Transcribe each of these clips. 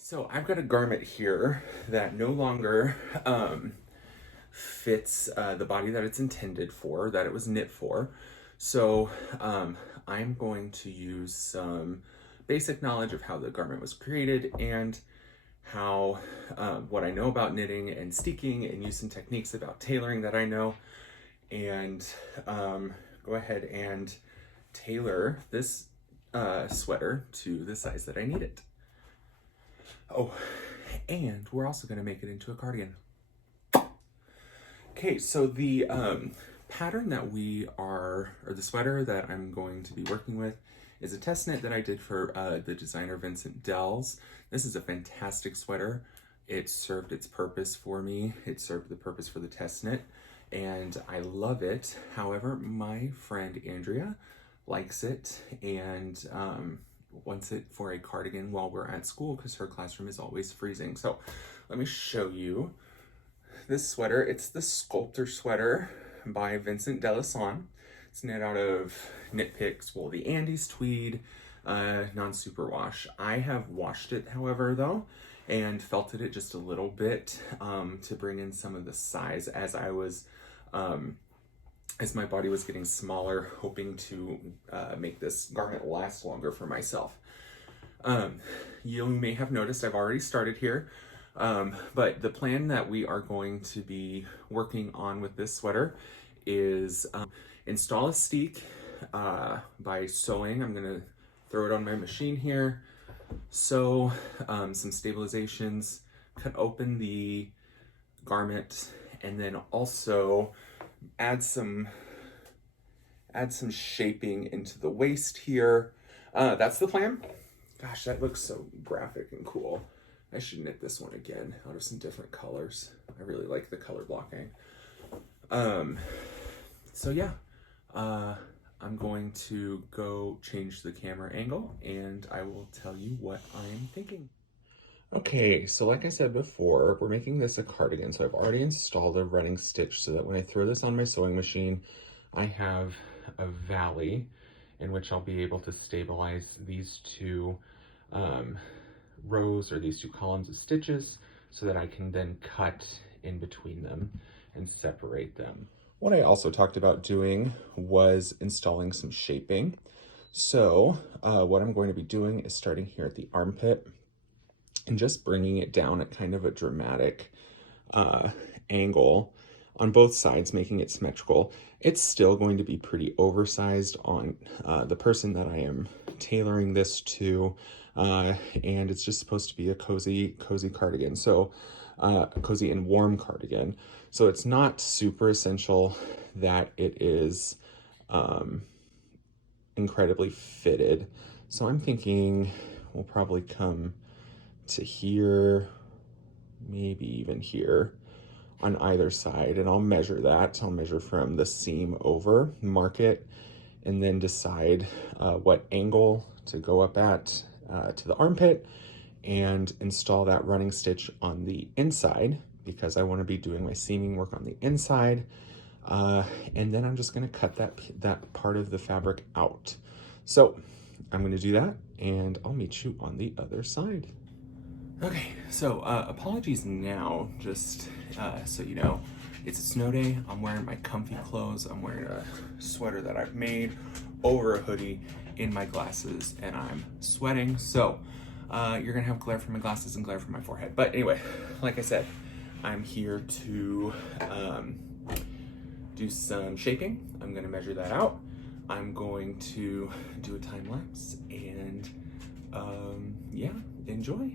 So I've got a garment here that no longer fits the body that it's intended for, that it was knit for. So I'm going to use some basic knowledge of how the garment was created and how what I know about knitting and steeking, and use some techniques about tailoring that I know, and go ahead and tailor this sweater to the size that I need it. Oh, and we're also going to make it into a cardigan. Okay, so the pattern that or the sweater that I'm going to be working with is a test knit that I did for the designer Vincent Dells. This is a fantastic sweater. It served its purpose for me. It served the purpose for the test knit, and I love it. However, my friend Andrea likes it and wants it for a cardigan while we're at school because her classroom is always freezing. So let me show you this sweater. It's the Sculptor sweater by Vincent Dells. It's knit out of Knit Picks, Wool the Andes tweed, non-superwash. I have washed it, however, though, and felted it just a little bit to bring in some of the size as I was as my body was getting smaller, hoping to make this garment last longer for myself. You may have noticed I've already started here, but the plan that we are going to be working on with this sweater is install a steek by sewing. I'm gonna throw it on my machine here, sew some stabilizations, cut open the garment, and then also add some shaping into the waist here. That's the plan. Gosh, that looks so graphic and cool. I should knit this one again out of some different colors. I really like the color blocking. So yeah, I'm going to go change the camera angle and I will tell you what I'm thinking. Okay, so like I said before, we're making this a cardigan. So I've already installed a running stitch so that when I throw this on my sewing machine, I have a valley in which I'll be able to stabilize these two rows, or these two columns of stitches, so that I can then cut in between them and separate them. What I also talked about doing was installing some shaping. So what I'm going to be doing is starting here at the armpit and just bringing it down at kind of a dramatic angle on both sides, making it symmetrical. It's still going to be pretty oversized on the person that I am tailoring this to, and it's just supposed to be a cozy cardigan. So a cozy and warm cardigan. So it's not super essential that it is incredibly fitted. So I'm thinking we'll probably come to here, maybe even here on either side, and I'll measure that. I'll measure from the seam over, mark it, and then decide what angle to go up at to the armpit, and install that running stitch on the inside because I want to be doing my seaming work on the inside, and then I'm just going to cut that part of the fabric out. So I'm going to do that, and I'll meet you on the other side. Okay, so apologies now, just so you know, it's a snow day. I'm wearing my comfy clothes. I'm wearing a sweater that I've made over a hoodie, in my glasses, and I'm sweating. So you're gonna have glare from my glasses and glare from my forehead. But anyway, like I said, I'm here to do some shaping. I'm gonna measure that out. I'm going to do a time lapse, and yeah, enjoy.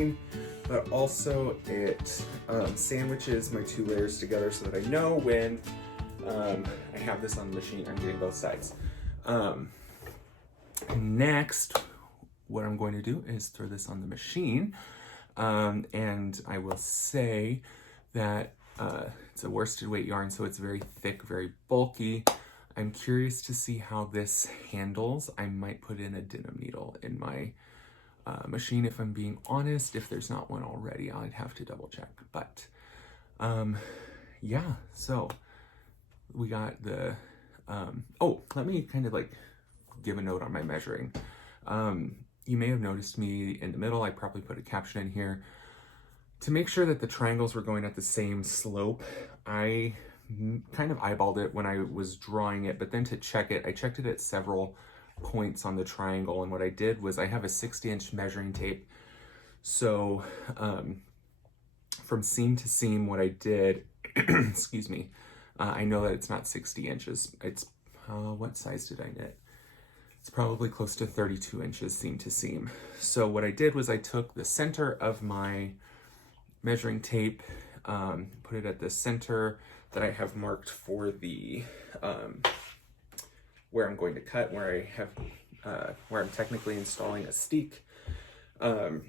machine, but also it sandwiches my 2 layers together so that I know when I have this on the machine, I'm getting both sides. Next, what I'm going to do is throw this on the machine, and I will say that it's a worsted weight yarn, so it's very thick, very bulky. I'm curious to see how this handles. I might put in a denim needle in my machine, if I'm being honest. If there's not one already, I'd have to double check. But yeah, so we got the, oh, let me kind of like give a note on my measuring. You may have noticed me in the middle. I probably put a caption in here. To make sure that the triangles were going at the same slope, I kind of eyeballed it when I was drawing it, but then to check it, I checked it at several points on the triangle, and what I did was I have a 60-inch measuring tape. So from seam to seam, what I did, excuse me, I know that it's not 60 inches. It's, what size did I knit? It's probably close to 32 inches seam to seam. So what I did was I took the center of my measuring tape, put it at the center that I have marked for the, where I'm going to cut, where I have, where I'm technically installing a steek, and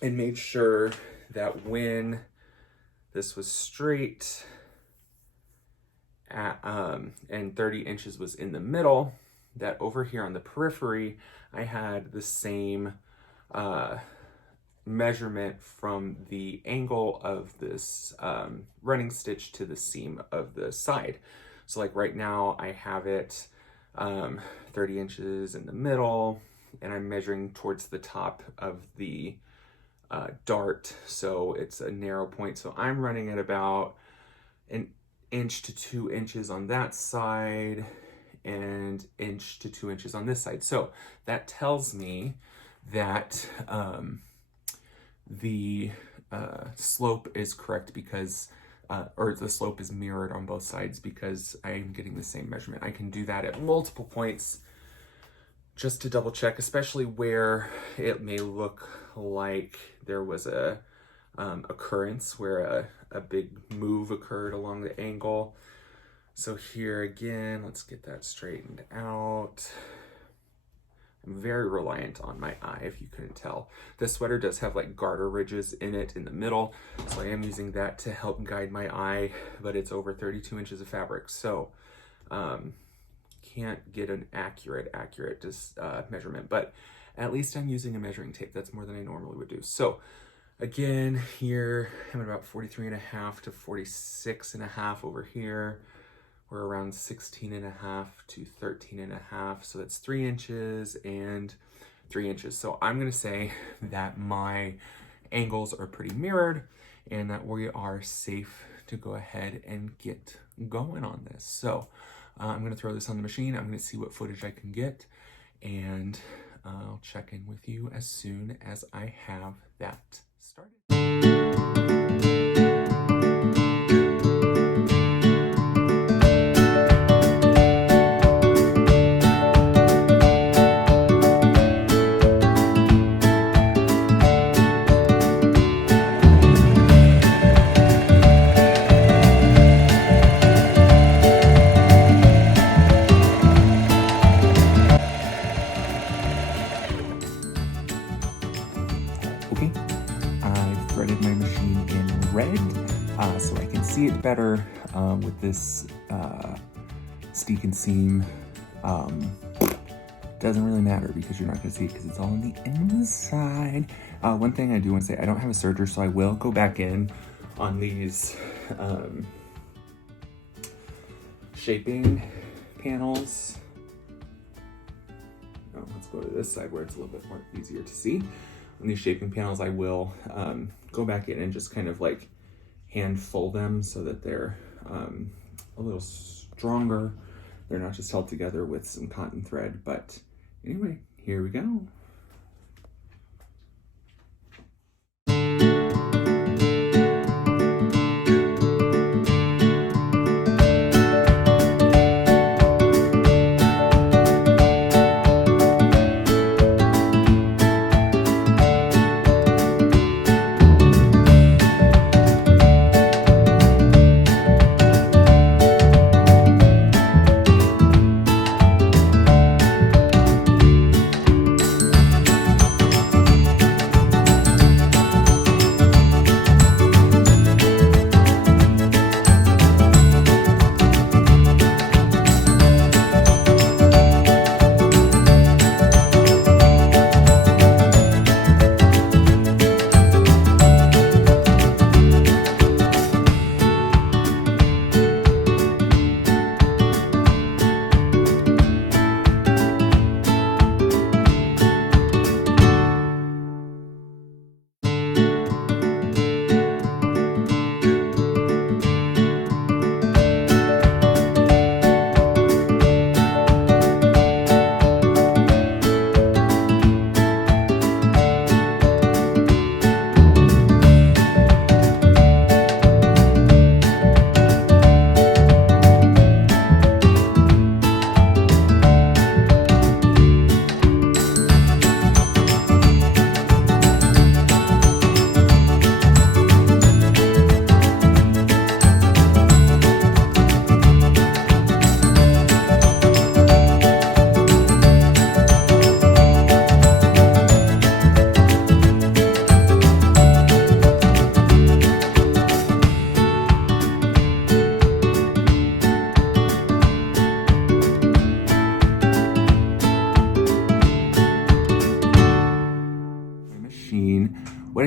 made sure that when this was straight at, and 30 inches was in the middle, that over here on the periphery, I had the same, measurement from the angle of this running stitch to the seam of the side. So like right now I have it 30 inches in the middle, and I'm measuring towards the top of the dart, so it's a narrow point. So I'm running at about 1 inch to 2 inches on that side and 1 inch to 2 inches on this side. So that tells me that the slope is correct because, or the slope is mirrored on both sides because I am getting the same measurement. I can do that at multiple points just to double check, especially where it may look like there was a occurrence where a big move occurred along the angle. So here again, let's get that straightened out. I'm very reliant on my eye, if you couldn't tell. This sweater does have like garter ridges in it in the middle, so I am using that to help guide my eye, but it's over 32 inches of fabric, so can't get an accurate measurement, but at least I'm using a measuring tape. That's more than I normally would do. So again, here I'm at about 43.5 to 46.5 over here. We're around 16.5 to 13.5, so that's 3 inches and 3 inches. So I'm gonna say that my angles are pretty mirrored and that we are safe to go ahead and get going on this. So I'm gonna throw this on the machine. I'm gonna see what footage I can get, and I'll check in with you as soon as I have that started. Okay, I threaded my machine in red so I can see it better with this steek and seam. Doesn't really matter because you're not going to see it because it's all on the inside. One thing I do want to say, I don't have a serger, so I will go back in on these shaping panels. Oh, let's go to this side where it's a little bit more easier to see. On these shaping panels, I will go back in and just kind of like hand fold them so that they're a little stronger. They're not just held together with some cotton thread, but anyway, here we go.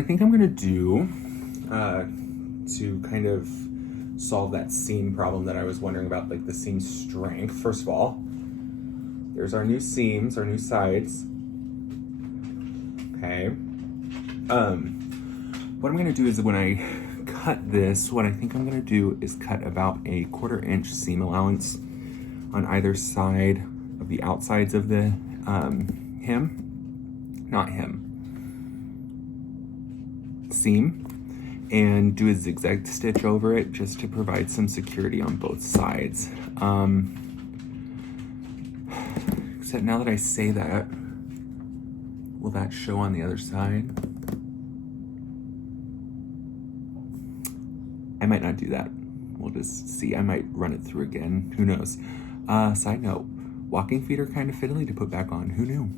think I'm gonna do, to kind of solve that seam problem that I was wondering about, like the seam strength. First of all, there's our new seams, our new sides. Okay. What I'm gonna do is when I cut this, what I think I'm gonna do is cut about a 1/4 inch seam allowance on either side of the outsides of the seam, and do a zigzag stitch over it just to provide some security on both sides. Except now that I say that, will that show on the other side? I might not do that. We'll just see. I might run it through again. Who knows? Side note, walking feet are kind of fiddly to put back on. Who knew?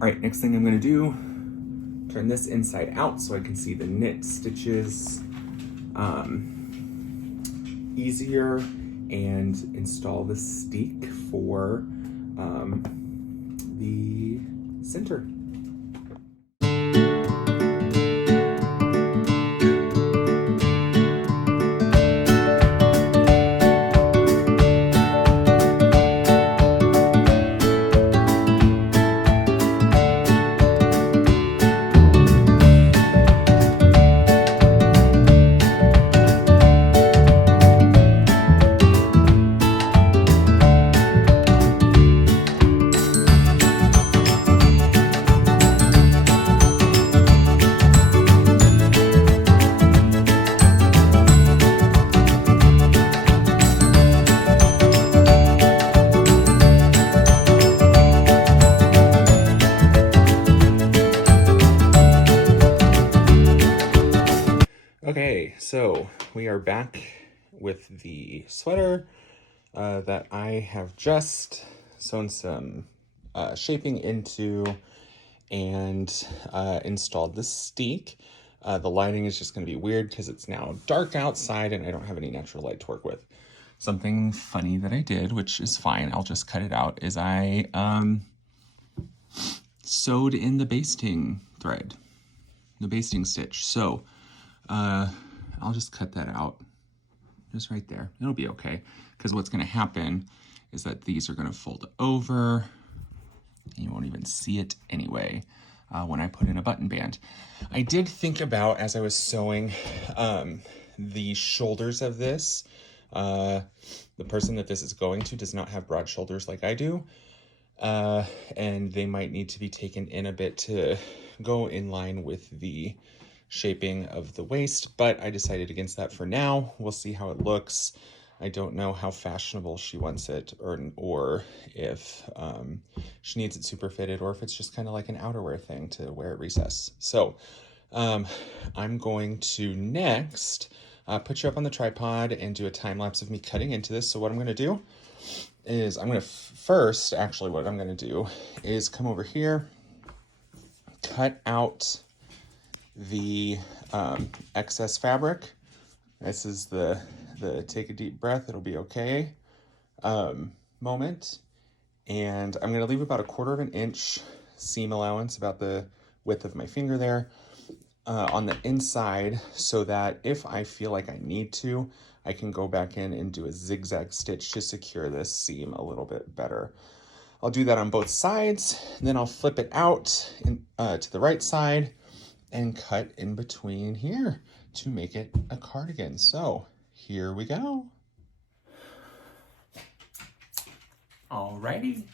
All right, next thing I'm gonna do, turn this inside out so I can see the knit stitches easier, and install the steek for the center. Okay, so we are back with the sweater that I have just sewn some shaping into and installed the steek. The lighting is just going to be weird because it's now dark outside and I don't have any natural light to work with. Something funny that I did, which is fine, I'll just cut it out, is I sewed in the basting thread, the basting stitch. So I'll just cut that out, just right there. It'll be okay, because what's going to happen is that these are going to fold over, and you won't even see it anyway when I put in a button band. I did think about, as I was sewing, the shoulders of this. The person that this is going to does not have broad shoulders like I do, and they might need to be taken in a bit to go in line with the shaping of the waist, but I decided against that for now. We'll see how it looks. I don't know how fashionable she wants it, or if she needs it super fitted, or if it's just kind of like an outerwear thing to wear at recess. So I'm going to next put you up on the tripod and do a time lapse of me cutting into this. So what I'm going to do is I'm going to first, actually what I'm going to do is come over here, cut out the excess fabric. This is the take a deep breath, it'll be okay moment. And I'm going to leave about a 1/4 inch seam allowance, about the width of my finger there, on the inside, so that if I feel like I need to, I can go back in and do a zigzag stitch to secure this seam a little bit better. I'll do that on both sides, and then I'll flip it out to the right side and cut in between here to make it a cardigan. So here we go. Alrighty,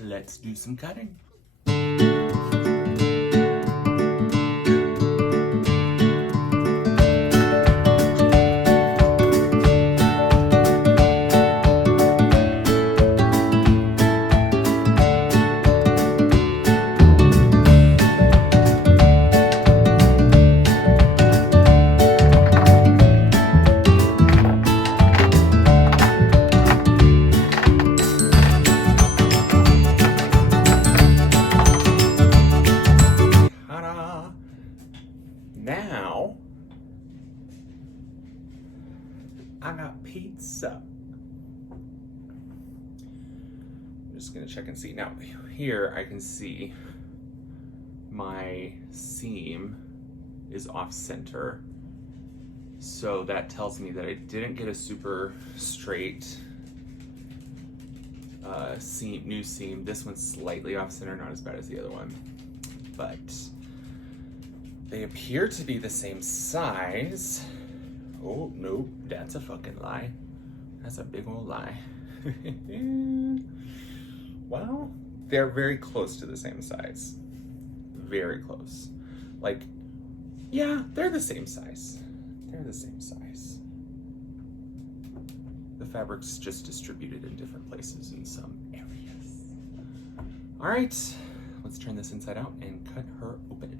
let's do some cutting. Now, I got pizza. I'm just gonna check and see. Now, here I can see my seam is off center. So that tells me that I didn't get a super straight new seam. This one's slightly off center, not as bad as the other one, but they appear to be the same size. Oh, no, that's a fucking lie. That's a big old lie. Well, they're very close to the same size. Very close. Like, yeah, they're the same size. They're the same size. The fabric's just distributed in different places in some areas. All right, let's turn this inside out and cut her open.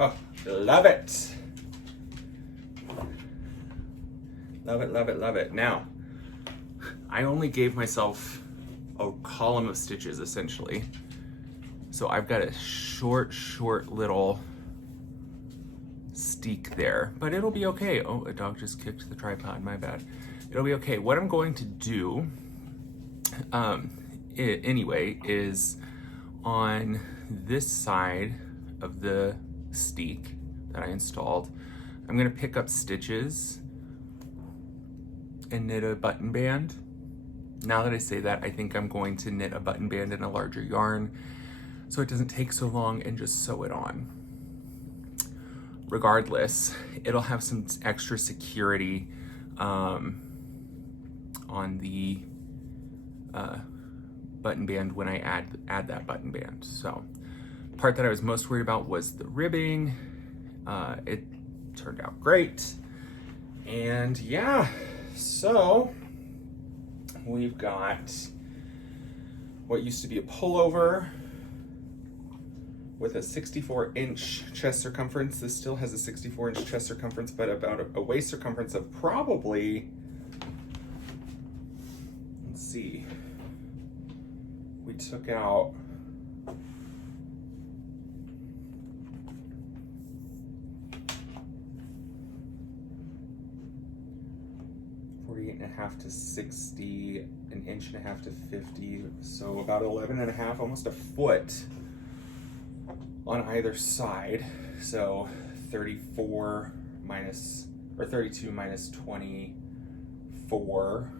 Oh, love it. Love it, love it, love it. Now, I only gave myself a column of stitches, essentially. So I've got a short little steek there, but it'll be okay. Oh, a dog just kicked the tripod, my bad. It'll be okay. What I'm going to do, anyway, is on this side of the steek that I installed, I'm gonna pick up stitches and knit a button band. Now that I say that, I think I'm going to knit a button band in a larger yarn so it doesn't take so long and just sew it on. Regardless, it'll have some extra security on the button band when I add that button band. So the part that I was most worried about was the ribbing. It turned out great. And yeah, so we've got what used to be a pullover with a 64-inch chest circumference. This still has a 64-inch chest circumference, but about a waist circumference of probably, let's see, we took out .48 to 60, an inch and a half to 50, so about 11 and a half, almost a foot on either side. So 34 minus, or 32 minus 24.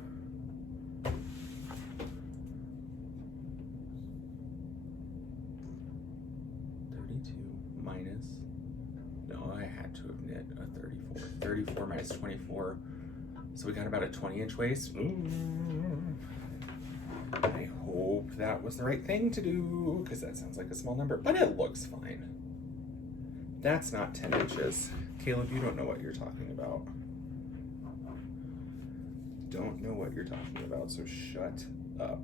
No, I had to have knit a 34. 34 minus 24. So we got about a 20-inch waist. Ooh. I hope that was the right thing to do, because that sounds like a small number, but it looks fine. That's not 10 inches. Caleb, you don't know what you're talking about. Don't know what you're talking about, so shut up.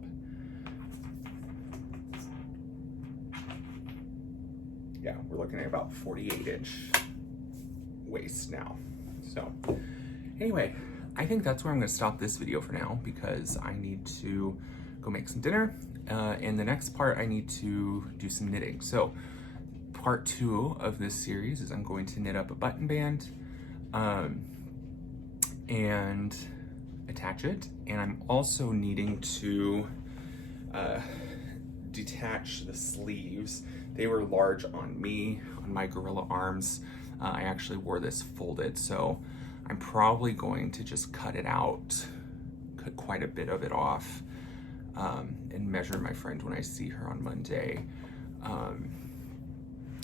Yeah, we're looking at about 48-inch waist now. So anyway, I think that's where I'm gonna stop this video for now, because I need to go make some dinner. And the next part, I need to do some knitting. So part 2 of this series is I'm going to knit up a button band and attach it. And I'm also needing to detach the sleeves. They were large on me, on my gorilla arms. I actually wore this folded, so I'm probably going to just cut it out, cut quite a bit of it off, and measure my friend when I see her on Monday,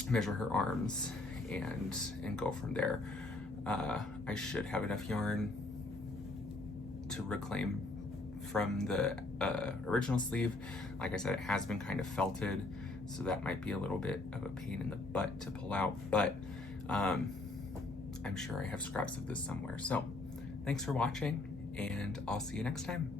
measure her arms and go from there. I should have enough yarn to reclaim from the original sleeve. Like I said, it has been kind of felted, so that might be a little bit of a pain in the butt to pull out, but I'm sure I have scraps of this somewhere. So thanks for watching, and I'll see you next time.